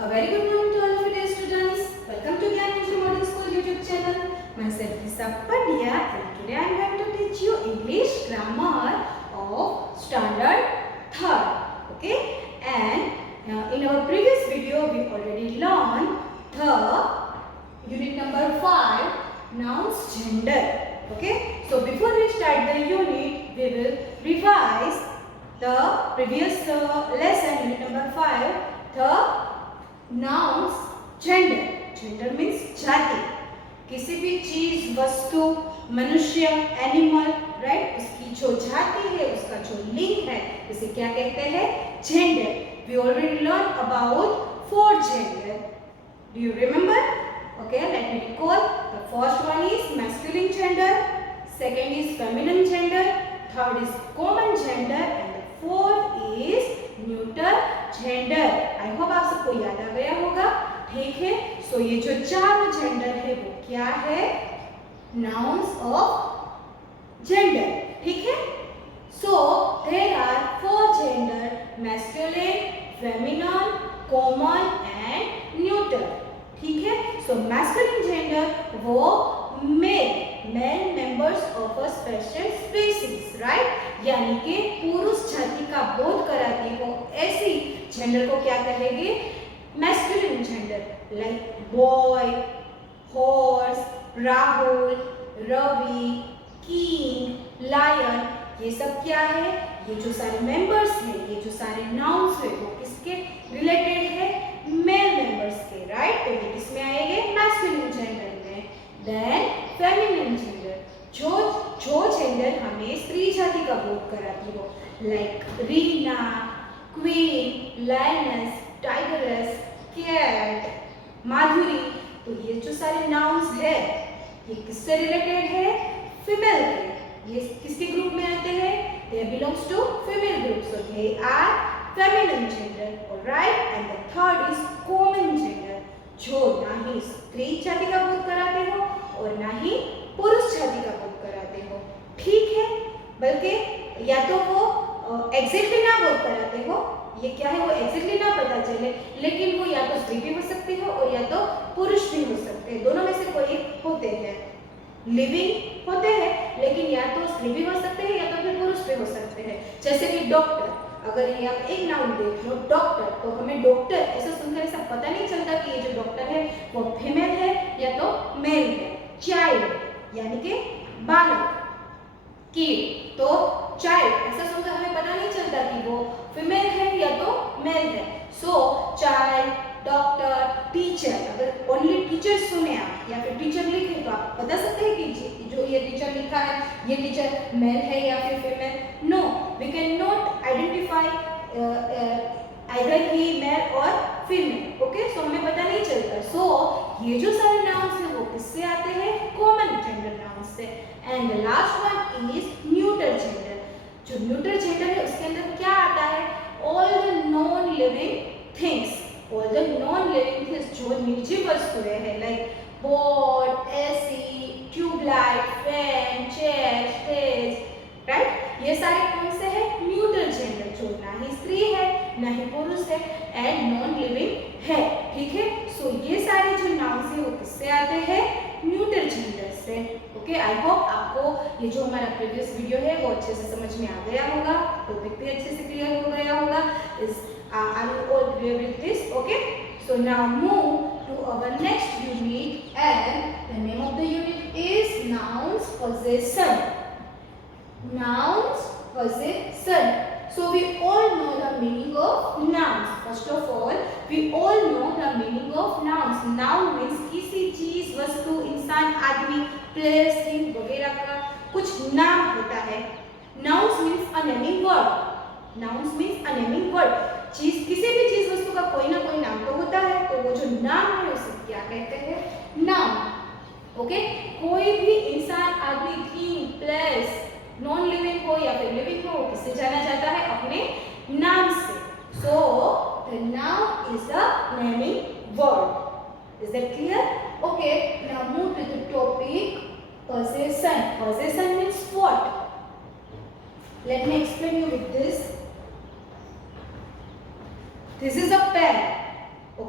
A very good morning to all of you dear students. Welcome to Gyan English Model School YouTube channel. Myself is Sapadia and today I am going to teach you English grammar of standard 3rd. Okay? And in our previous video we already learned the unit number 5, nouns gender. Okay? So before we start the unit, we will revise the previous lesson, unit number 5, the nouns gender. Gender means जाति. किसी भी चीज, वस्तु, मनुष्य, animal, right, उसकी जो जाति है, उसका जो लिंग है, उसे क्या कहते हैं? Gender. We already learned about 4 gender. Do you remember? Okay, let me recall. The first one is masculine gender, second is feminine gender, third is common gender, and the fourth is neuter gender. I hope आप सबको याद आ गया होगा. ठीक है, सो ये जो चारों जेंडर है वो क्या है? Nouns of gender. ठीक है, so there are 4 gender: masculine, feminine, common and neuter. ठीक है, सो मैस्कुलिन जेंडर वो male members of a special species, right, यानी कि पुरुष जाति का बोध कराती हो ऐसी जेंडर को क्या कहेंगे? Masculine gender. Like boy, horse, Rahul, Ravi, king, lion, ये सब क्या है? ये जो सारे मेंबर्स हैं, ये जो सारे नाउन्स हैं, वो किसके रिलेटेड है? मेल मेंबर्स के, राइट. तो ये किसमें आएंगे? मैस्कुलिन जेंडर में. देन फेमिनिन जेंडर, जो जेंडर हमें स्त्री जाति का बोध कराती हो, like Reena, queen, lioness, tigress, cat, Madhuri. तो ये जो सारे नाउन्स है ये किससे रिलेटेड है? फीमेल के. ये किसके ग्रुप में आते हैं? They belongs to female group, so they are feminine gender. Alright, and the third is common gender, जो ना ही स्त्री जाति का बोध कराते हो और ना ही पुरुष जाति का बोध कराते हो. ठीक है, बल्कि या तो वो एग्जैक्टली ना बोध कराते हो, ये क्या है, वो एग्जैक्टली ना पता चले, लेकिन वो या तो स्त्री भी हो सकती है और या तो पुरुष भी हो सकते हैं. दोनों में से कोई एक होते हैं. लिविंग होते हैं, लेकिन या तो स्त्री भी हो सकते हैं या तो फिर पुरुष भी हो सकते हैं. जैसे कि डॉक्टर, अगर ये आप एक नाउन देख लो डॉक्टर, तो हमें डॉक्टर ऐसा सुनकर ऐसा पता नहीं चलता कि ये जो डॉक्टर है वो फीमेल है या तो मेल है. चाइल्ड यानी कि बालक, किड, तो चाइल्ड ऐसा सुनकर हमें पता नहीं चलता कि वो फीमेल है या तो मेल है. सो चाइल्ड, डॉक्टर, टीचर. अगर ओनली टीचर सुने आप या फिर टीचर लिखे तो आप बता सकते हैं कि जो ये टीचर लिखा है ये टीचर मेल है या फिर female. No, we can not identify either he male और फीमेल. ओके, सो हमें पता नहीं चलता. सो ये जो सारे नाउन्स हैं वो किससे आते हैं? कॉमन जेंडर नाउन्स से. And the last one is neuter gender. जो न्यूटर जेंडर है उसके अंदर क्या आता है? All the non living things. All the non living things जो निर्जीव वस्तुएं हैं, like board, AC, tubelight, fan, chair, stage, right, ये सारे कौन से हैं? न्यूटर जेंडर, जो ना ही स्त्री है ना ही पुरुष है एंड नॉन लिविंग है. ठीक है, सो ये सारे जो नाउन्स हैं वो किससे आते हैं? न्यूटर जेंडर से. ओके, आई होप आपको ये जो हमारा प्रीवियस वीडियो है वो अच्छे से समझ में आ गया होगा, टॉपिक भी अच्छे से क्लियर हो गया होगा. Is are you all clear with this? Okay, so now move to our next unit, and the name of the unit is nouns possession. Nouns possession. So we all know the meaning of nouns. First of all, we all know the meaning of nouns. Noun means किसी चीज, वस्तु, इंसान, आदमी, place, thing वगैरह का कुछ नाम होता है. Nouns means a naming word. Nouns means a naming word. चीज, किसी भी चीज वस्तु का कोई ना कोई नाम तो होता है, तो वो जो नाम है उसे क्या कहते हैं? नाउन. ओके, कोई भी इंसान, आदमी, थिंग, प्लेस, नॉन लिविंग हो या फिर लिविंग हो, किससे जाना जाता है? अपने नाम से. So the noun is the naming word. Is that clear? Okay, now move to the topic possession. Possession means what? Let me explain you with this. This is a pen.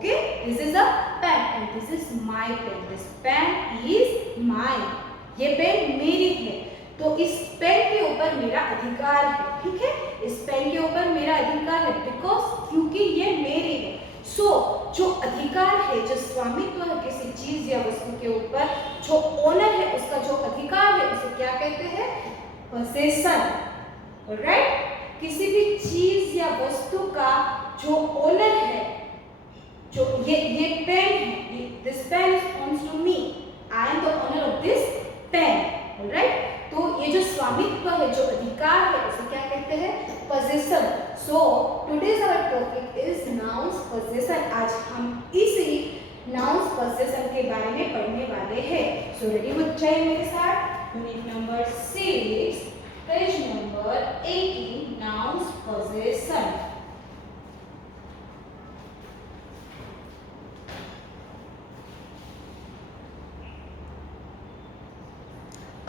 Okay, this is a pen and this is my pen. This pen is mine. ये pen मेरी है, तो इस pen के ऊपर मेरा अधिकार है. ठीक है, इस पेन के ऊपर मेरा अधिकार है बिकॉज क्योंकि ये मेरी है. सो जो अधिकार है, जो स्वामित्व है किसी चीज या वस्तु के ऊपर, जो ओनर है उसका जो अधिकार है उसे क्या कहते हैं? पोसेशन. ऑलराइट, किसी भी चीज या वस्तु का जो ओनर है, जो ये पेन है, this pen belongs to me, I am the owner of this pen. Alright, तो ये जो स्वामित्व है, जो अधिकार है उसे क्या कहते हैं? Possession. So today's our topic is nouns possession. आज हम इसी नाउन्स पोसेशन के बारे में पढ़ने वाले हैं. सो रेडी हो जाइए मेरे साथ. Unit number 6, page number 18, nouns possession.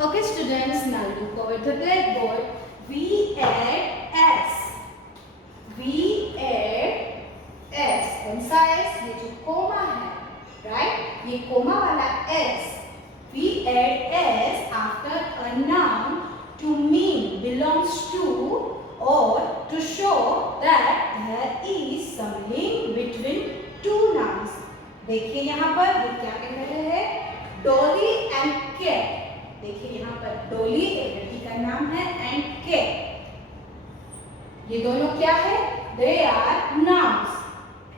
Okay students, now look over the blackboard. We add S. We add S. कौन सा S? ये जो कोमा है, right? ये कोमा वाला S. We add S after a noun to mean, belongs to, or to show that there is some link between two nouns. देखिए यहाँ पर ये क्या कह रहे हैं? Dolly and cat. देखिए यहाँ पर डोली एक लड़की का नाम है एंड कैट, ये दोनों क्या है? They are nouns.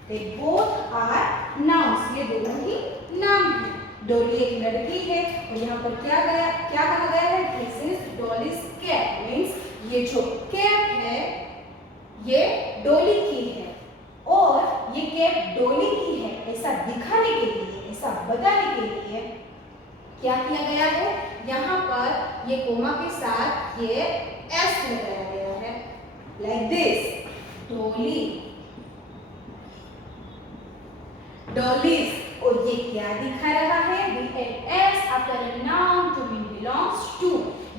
They both are nouns. ये दोनों ही नाम है. डोली एक लड़की है और यहाँ पर क्या कहा गया है? This is Dolly's cap. Means ये जो कैप है ये डोली की है और ये कैप डोली की है, ऐसा दिखाने के लिए, ऐसा बताने के लिए क्या किया गया है? यहाँ पर ये कोमा के साथ ये एस लगाया गया है, लाइक दिस. डोली, डॉलीज. और ये क्या दिखा रहा है? We add s after a noun to mean belongs to.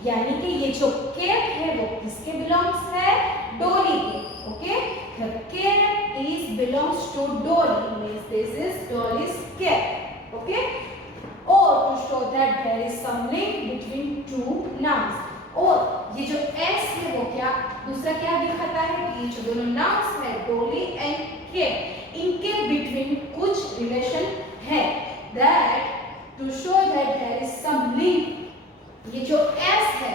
यानी कि ये जो कैप है वो किसके बिलोंग्स है? डोली के. Okay, the cap is belongs to Dolly, means this is Dolly's cap. Okay, or to show that there is some link between two nouns. और ये जो s है वो क्या दूसरा क्या दिखाता है? कि ये जो दोनों nouns है डोली एंड कैप, इनके बिटवीन कुछ रिलेशन है. that to show that there is some link. ये जो s है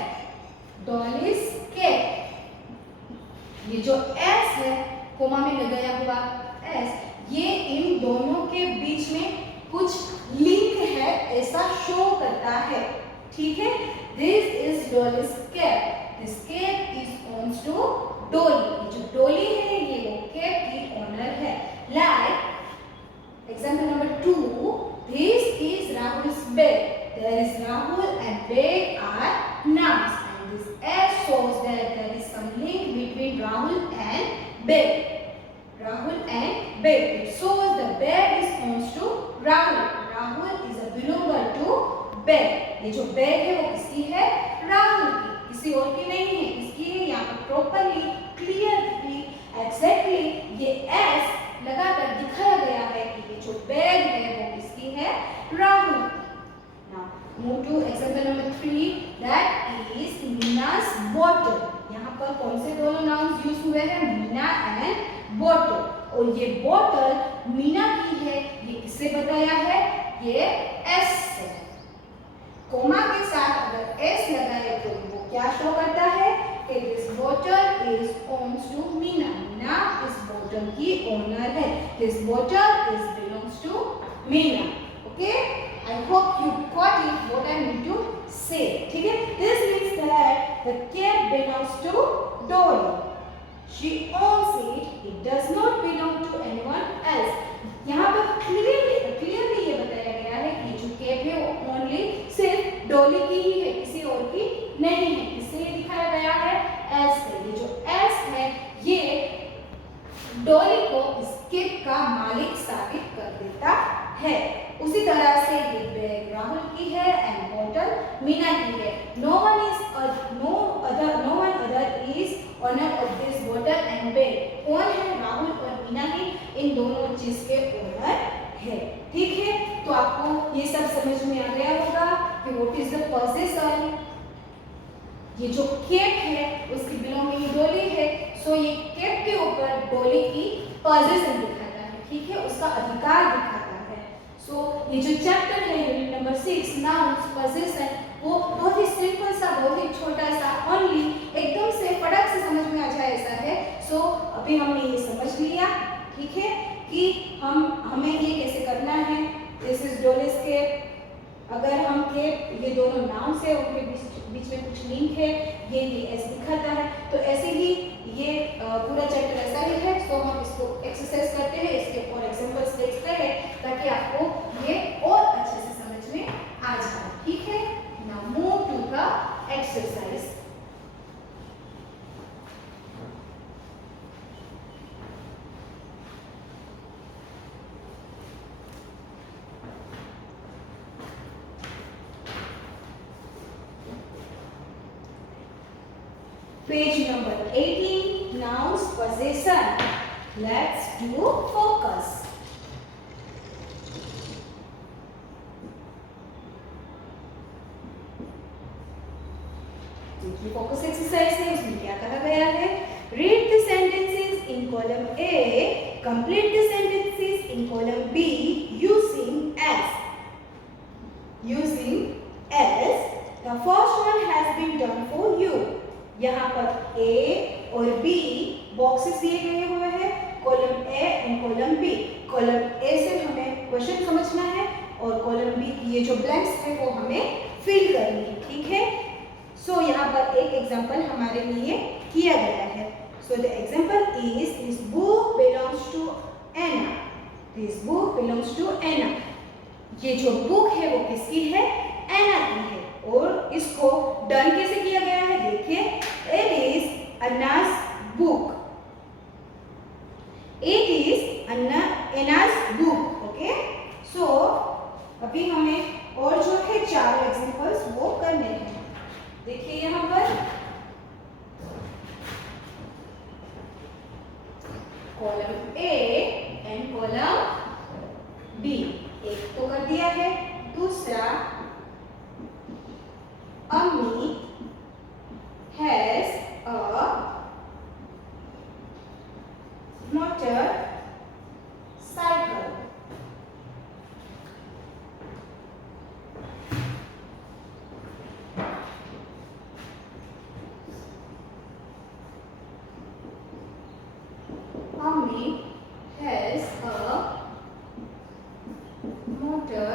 डॉलीज कैप, ये जो s है कोमा में लगाया हुआ s, ये इन दोनों के बीच में कुछ लिंक है ऐसा शो करता है. ठीक है, this is Dolly's cap. This cap is owns to Dolly. जो डोली है ये वो कैप की ओनर है. Like example number 2, this is Rahul's bag. There is Rahul and bag are nouns and this s shows that there is some link between Rahul and bag. Rahul and bag. It shows the bag is owns to Rahul. Rahul is a belonger to bag. ये जो bag है वो किसकी है? राहुल की, किसी और की नहीं है. किसकी है? यहाँ पर प्रॉपरली, क्लियरली, एग्जैक्टली ये एस लगाकर दिखाया गया है कि ये जो बैग है वो किसकी है? Rahul. Now move to example number 3. That is Mina's bottle. यहाँ पर कौन से दोनों नाउन्स यूज हुए हैं? Meena and bottle. और ये बॉटल मीना की है, ये किससे बताया है? ये एस से. कोमा के साथ अगर एस लगाए तो वो क्या शो करता है? कि this bottle is owns to Meena. Meena इस बॉटल की ओनर है. This bottle is belongs to Meena. Okay, I hope you got it what I need to say. ठीक है, this means that the cap belongs to Dolly. She owns it. It does not belong to anyone else. यहाँ पर clearly ये बताया गया है कि जो कैप है वो ओनली सिर्फ डॉली की ही है, किसी और की नहीं है. किससे ये दिखाया गया है? एस से. ये जो एस है ये डॉली को इस कैप का मालिक साबित कर देता है. उसी तरह से ये बैग राहुल की है एंड बॉटल मीना की है. No one other is owner of this bottle and bed. कौन है? राहुल और मीना ही इन दोनों चीज के ओनर है। ठीक है, तो आपको ये सब समझ में आ गया होगा कि व्हाट इज द पोजेशन। ये जो केप है उसकी बिलोंगिंग डॉली है, सो ये केप के ऊपर डॉली की पोजीशन दिखाता है। ठीक है, उसका अधिकार दिखाता है। सो ये जो चैप्टर है यूनिट नंबर 6 नाउन्स पोजीशन, वो बहुत ही सिंपल सा, बहुत ही छोटा सा, ओनली एकदम से फटक से समझ में आ जाए ऐसा है। सो अभी हमने ये समझ लिया, ठीक है, कि हमें ये कैसे करना है। This is Dolly's cap. अगर हम के ये दोनों नाउन्स है उनके बीच में कुछ लिंक है, ये ऐसे दिखाता है, तो ऐसे ही ये पूरा चैप्टर ऐसा ही है। सो हम इसको एक्सरसाइज करते हैं, इसके और एग्जांपल्स देखते हैं ताकि आपको ये और अच्छे से समझ में आ जाए। ठीक है, now move to the exercise. Page number 18, nouns possession. Let's do focus. देखिए फोकस एक्सरसाइज है, उसमें क्या कहा गया है? Read the sentences in column A. Complete the sentences in column B using as. Using as. The first one has been done for you. यहाँ पर ए और बी बॉक्सेस दिए गए हुए हैं, column A and column B. Column A से हमें question समझना है और कॉलम बी की ये जो ब्लैंक्स है वो हमें फिल करनी है। ठीक है, सो यहाँ पर एक एग्जांपल हमारे लिए किया गया है। So the example is this book belongs to Anna. This book belongs to Anna. ये जो बुक है वो किसकी है? एना की है। और इसको डन कैसे किया गया है? देखिए, it is Anna's book. It is Anna's book. Okay, so अभी हमें और जो है 4 एग्जांपल्स वो करने हैं। देखिए यहाँ पर column A and column B, एक तो कर दिया है। दूसरा, Ammi has a motor cycle. Ammi has a motor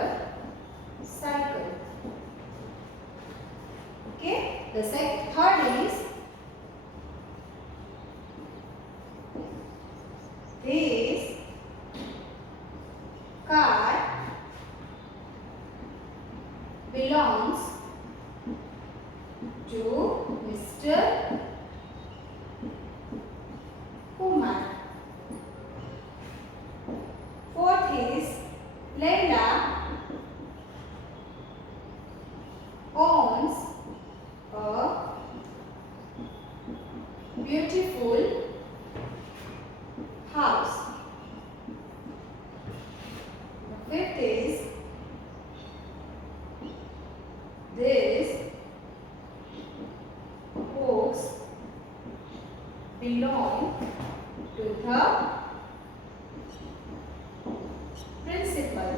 cycle. Okay, the third is this car belongs to Mr. Kumar. Fourth is Leila owns a beautiful house. The fifth is this books belong to the principal.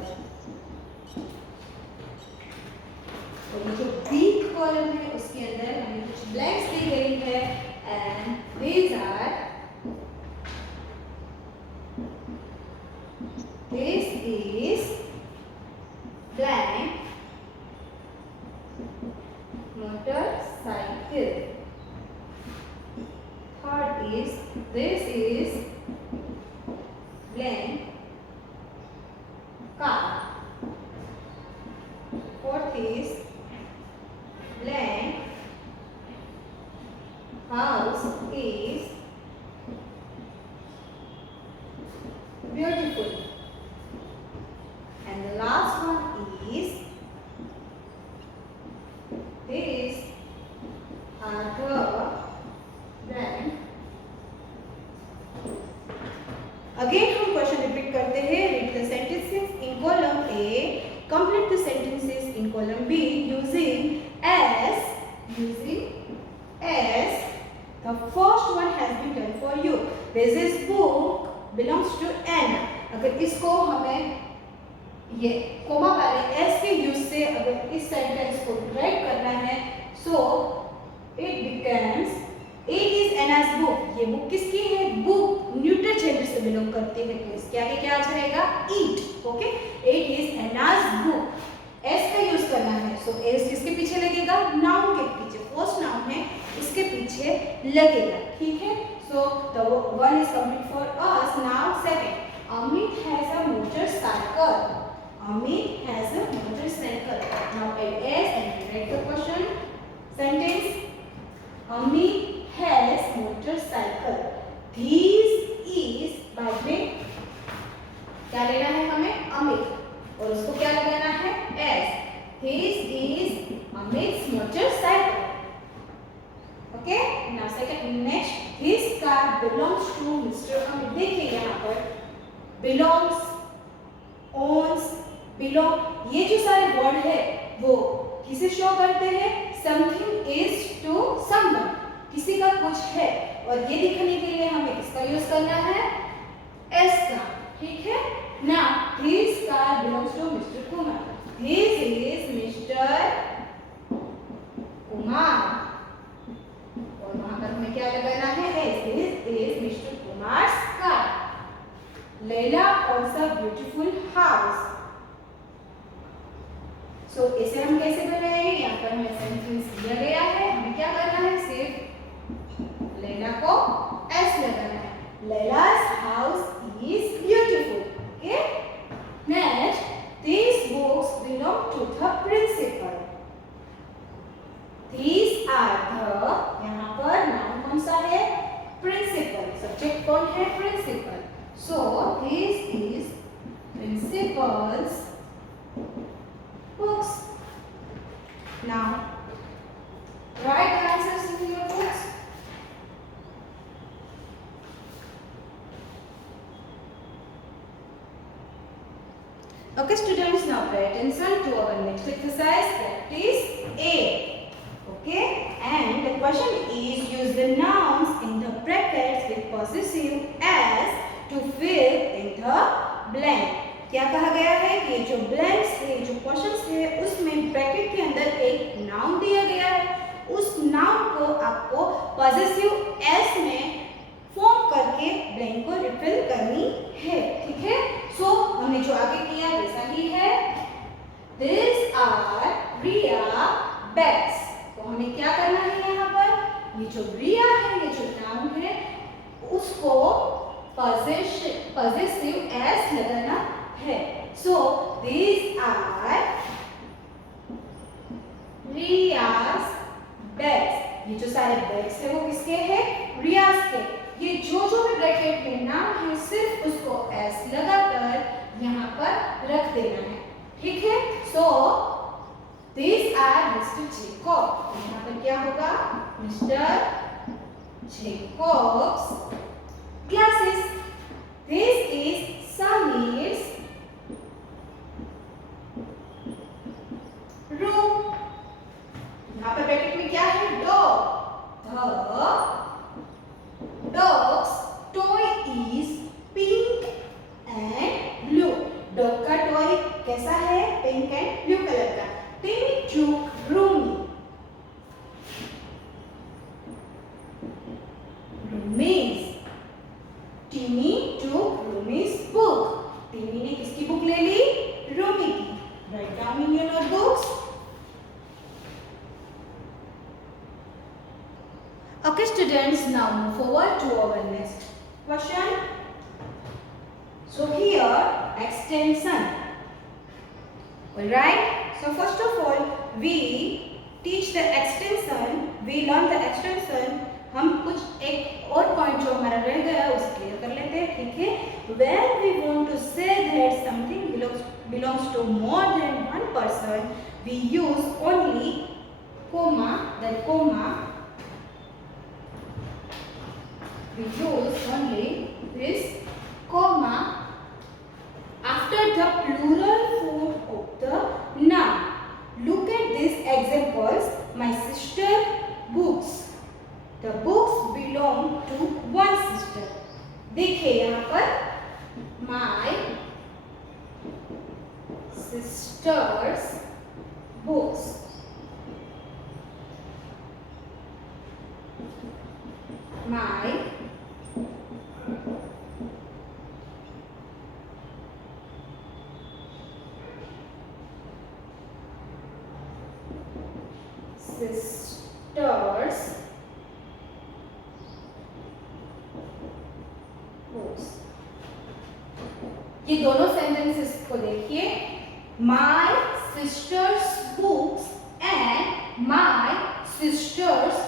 और ये जो B column है उसके अंदर हमें कुछ blanks दी गई है and these are this is blank motorcycle. Third is this is blank car. Fourth is blank house is beautiful. And the last one is these are the blank again हम question repeat करते हैं. Read the sentences in column A, complete the sentences in column be using S. The first one has been done for you. This book belongs to Anna. अगर इसको हमें ये coma वाले S के use से अगर इस सेंटेंस को राइट करना है, so it becomes it is Anna's book. ये बुक किसकी है? बुक न्यूट्रल जेंडर से बिलोंग करती है, तो इसके आगे क्या आ जाएगा? It. Okay, it is Anna's book. S का यूज करना है, सो एस किसके पीछे लगेगा? नाउन के पीछे. फर्स्ट नाउन है, इसके पीछे लगेगा. ठीक है, so the one is complete for us. Now second, Amit has a motorcycle. Amit has a motorcycle. Now add S and write the question sentence. Amit has motorcycle. This is by में क्या लेना है हमें? अमित, और उसको क्या लगाना है? S. This is Amit's motorcycle. Okay. Now second, next, this car belongs to Mr. Amit. देखिए यहाँ पर belongs, owns, बिलोंग, ये जो सारे वर्ड है वो किसे शो करते हैं? समथिंग इज टू समवन, किसी का कुछ है, और ये दिखाने के लिए हमें किसका यूज करना है? एस का. ठीक है. Now this car belongs to mister Kumar. This is mister Kumar, और वहां पर हमें क्या लगाना है? S. This is mister Kumar's car. Laila owns a beautiful house. So इसे हम कैसे बनाएंगे? यहाँ पर हमें सेंटेंस दिया गया है, हमें क्या करना है? सिर्फ लैला को एस लगाना है. लैला's house is beautiful. Okay. Next, these books belong to the principal. These are the, यहाँ पर नाउन कौन सा है? प्रिंसिपल. सब्जेक्ट कौन है? Principal. So this is principal's books. Now write the answers in your books. Okay students, now pay attention to our next exercise, practice A. Okay, and the question is, use the nouns in the brackets with possessive as to fill in the blank. क्या कहा गया है? ये जो blanks है, जो questions है, उसमें ब्रैकेट के अंदर एक नाउन दिया गया है. उस नाउन को आपको पॉजेसिव एस में फॉर्म करके ब्लैंक को रिफिल करनी है. ठीक है. सो हमने जो आगे किया वैसा ही है. This are Riya bags. तो हमें क्या करना है यहाँ पर? ये जो रिया है, ये जो नाउन है, उसको पॉजेसिव एस लगाना है. So these are Riya's bags. ये जो सारे बैग्स है वो किसके हैं? रियाज के. ये जो भी ब्रैकेट में नाम है, सिर्फ उसको एस लगाकर यहाँ पर रख देना है. ठीक है. So these are Mr. Jacob. यहाँ पर क्या होगा? Mr. Jacob's glasses. This is Samir's room. यहाँ पर ब्रैकेट में क्या है? Dog. The dog's toy is pink and blue. Dog का टॉय कैसा है? पिंक एंड ब्लू कलर का. Timmy took Rumi's. Timmy took Rumi's book. टिमी ने किसकी बुक ले ली? रूमी की. Write down in your notebooks. Okay students, now move forward to our next question. So here extension. All right. So first of all we teach the extension. We learn the extension. हम कुछ एक और point जो हमारा रह गया उसे clear कर लेते हैं. ठीक है. When we want to say that something belongs to more than one person, we use only comma. That comma we use only this comma after the plural form of the noun. Look at these examples. My sister books. The books belong to one sister. देखिए यहाँ पर my sister's books. My sister's books. ये दोनों sentences को देखिए. My sister's books and my sister's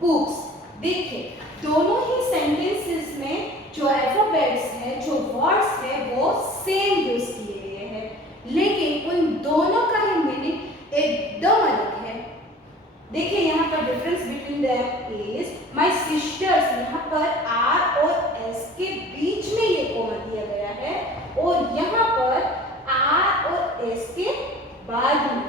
books. देखिए दोनों ही sentences में जो अल्फाबेट्स है, जो वर्ड्स है, वो सेम यूज किए गए हैं, लेकिन उन दोनों का ही मीनिंग एकदम अलग है. देखिए यहाँ पर difference between them is my sister's. यहाँ पर आर और एस के बीच में ये कोमा दिया गया है और यहाँ पर आर और एस के बाद में.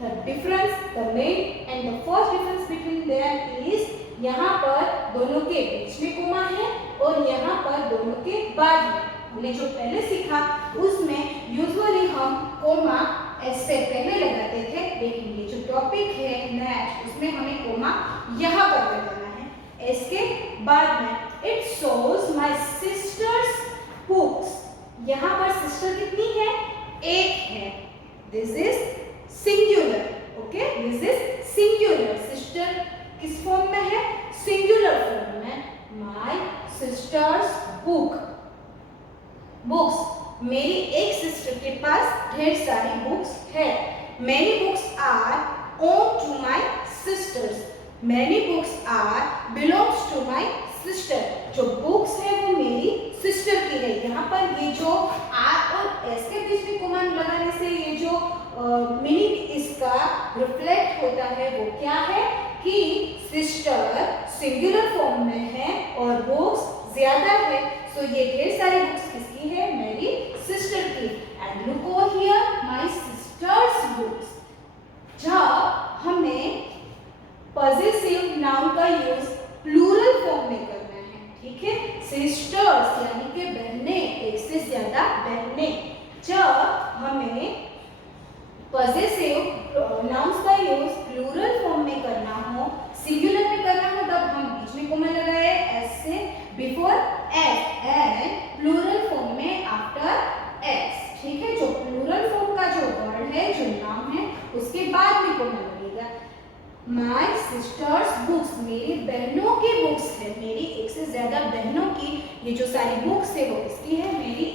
The difference, the main and the first difference between them is यहाँ पर दोनों के बीच में कोमा है और यहाँ पर दोनों के बाद में. हमने जो पहले सीखा उसमें यूजुअली हम कोमा एस से पहले लगाते थे, लेकिन ये जो टॉपिक है नेक्स्ट उसमें हमें कोमा यहाँ पर लगाना है एस के बाद में. It shows my sister's books. यहाँ पर सिस्टर कितनी है? एक है. This is singular. Okay, this is singular. Sister किस फॉर्म में है? सिंगुलर फॉर्म में. My sister's book. बुक्स, मेरी एक सिस्टर के पास ढेर सारी बुक्स है. Many books are owned to my sisters. Many books are belongs to my sister. जो बुक्स है वो मेरी सिस्टर की है. यहाँ पर ये जो आर और एस के बीच में कोमा लगाने से ये जो मीनिंग इसका रिफ्लेक्ट होता है वो क्या है कि सिस्टर सिंगुलर फॉर्म में है और बुक्स ज्यादा है. सो ये ढेर सारी बुक्स किसकी है? मेरी सिस्टर की. And look over here, my sister's books. जब हमें पॉजिटिव नाउन का यूज प्लूरल फॉर्म में करना है, ठीक है, सिस्टर्स यानी कि बहनें, एक से ज्यादा बहनें. जब हमें पॉजिटिव नाउन्स का यूज प्लूरल फॉर्म में करना हो, सिंगुलर में करना हो, तब हम बीच में कोमा लगाए एस से before S and plural form में आफ्टर एस. ठीक है, जो प्लूरल फॉर्म का जो वर्ड है, जो नाम है, उसके बाद में कोमा लगेगा. माय सिस्टर्स बुक्स, मेरी बहनों की बुक्स है, मेरी एक से ज्यादा बहनों की. ये जो सारी बुक्स है वो किसकी है? मेरी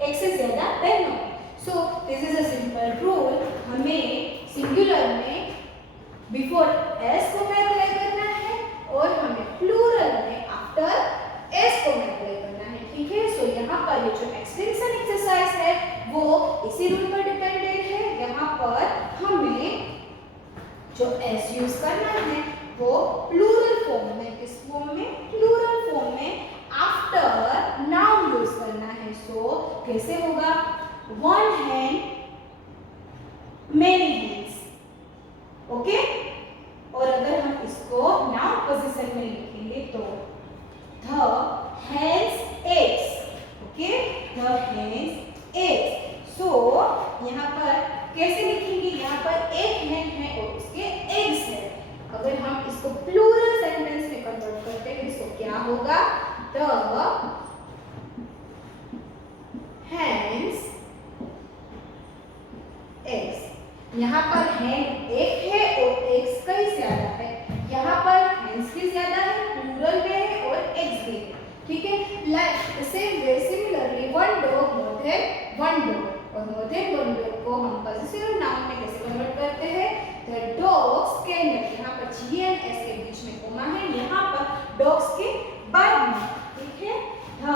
एक से ज्यादा बहनों की. So this is a simple rule. हमें सिंगुलर में बिफोर एस को अप्लाई करना है और हमें प्लूरल में आफ्टर एस को अप्लाई करना है. ठीक है, सो यहाँ पर ये जो एक्सटेंशन एक्सरसाइज है वो इसी रूल पर डिपेंडेंट है. यहाँ पर हमें जो एस यूज करना है वो प्लूरल फॉर्म में. किस फॉर्म में? प्लूरल फॉर्म में आफ्टर नाउन यूज करना है. सो कैसे होगा? One hand, many hands. Okay, और अगर हम इसको नाउन पोजीशन में लिखेंगे तो the hands eggs. Okay, the hands eggs. So यहाँ पर कैसे लिखेंगे? यहाँ पर एक हैंड है और उसके एग्स है. अगर हम इसको प्लूरल सेंटेंस में कन्वर्ट करते हैं तो क्या होगा? The hands eggs. यहाँ पर हैंड एक है और एग्स कई ज्यादा है. यहाँ पर हैंड्स भी ज्यादा है, प्लूरल में है और एग्स भी है. ठीक है, like same way similarly one dog more than one dog. और मोर देन वन डॉग को हम पॉजिटिव नाउन में कैसे कन्वर्ट करते हैं? The dogs can. यहाँ पर जी एंड एस के बीच में कोमा है, यहाँ पर डॉग्स के बाद में. ठीक है, द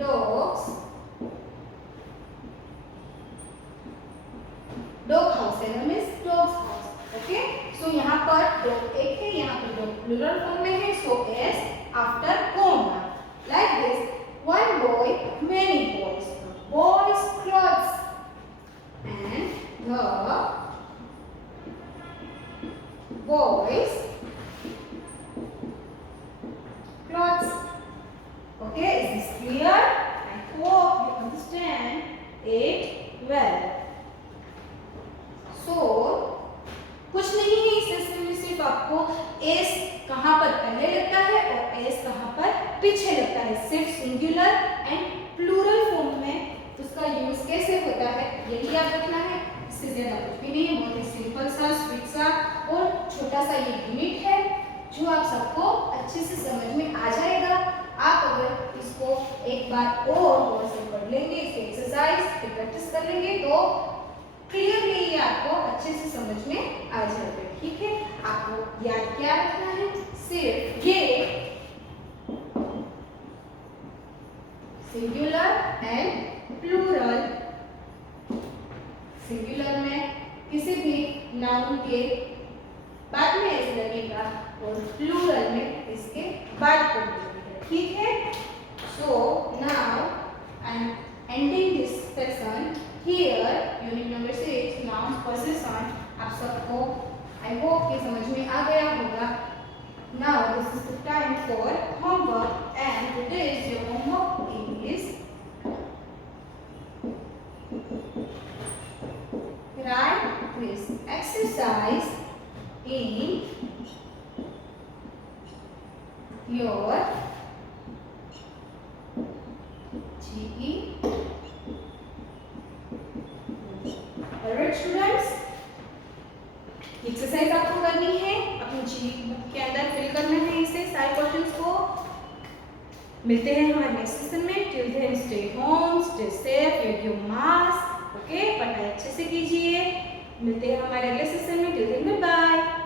डॉग्स डॉग हाउस है, मींस डॉग्स हाउस. ओके, सो यहाँ पर डॉग एक ठीक है, यहाँ पे जो प्लूरल फॉर्म में है so S after comma, like this, one boy, many boys, boys clothes, and the boys clothes. Okay, is this clear? I hope you understand it well. So कुछ नहीं है इसमें, सिर्फ आपको एस कहाँ पर पहले लगता है और एस कहाँ पर पीछे लगता है, सिर्फ सिंगुलर एंड प्लूरल फॉर्म में उसका यूज कैसे होता है यही याद रखना है। इससे ज्यादा कुछ भी नहीं है, बहुत ही सिंपल सा, स्वीट सा और छोटा सा ये यूनिट है जो आप सबको अच्छे से समझ में आ जाएगा। आप अगर इसको एक बार और गौर से पढ़ लेंगे, इसकी एक्सरसाइज फिर प्रैक्टिस कर लेंगे तो क्लियरली ये आपको अच्छे से समझ में आ जाएगा। ठीक है, आपको याद क्या रखना है, सिर्फ ये सिंगुलर एंड प्लूरल, सिंगुलर में किसी भी नाउन के बाद में एस लगेगा और प्लूरल में इसके बाद को लगेगा। ठीक है, so now I am ending this session here, unit number 6 noun position. आप सबको आई होप ये समझ में आ गया होगा। Now this is the time for homework and today's your homework is write this exercise in your GE. Alright students, exercise आपको करनी है, अपनी GE बुक के अंदर फिल करना है इसे सारे क्वेश्चंस को। मिलते हैं हमारे नेक्स्ट सेशन में। Till then stay home, stay safe, wear your mask. Okay, पढ़ाई अच्छे से कीजिए। मिलते हैं हमारे अगले सेशन में। Till then bye bye.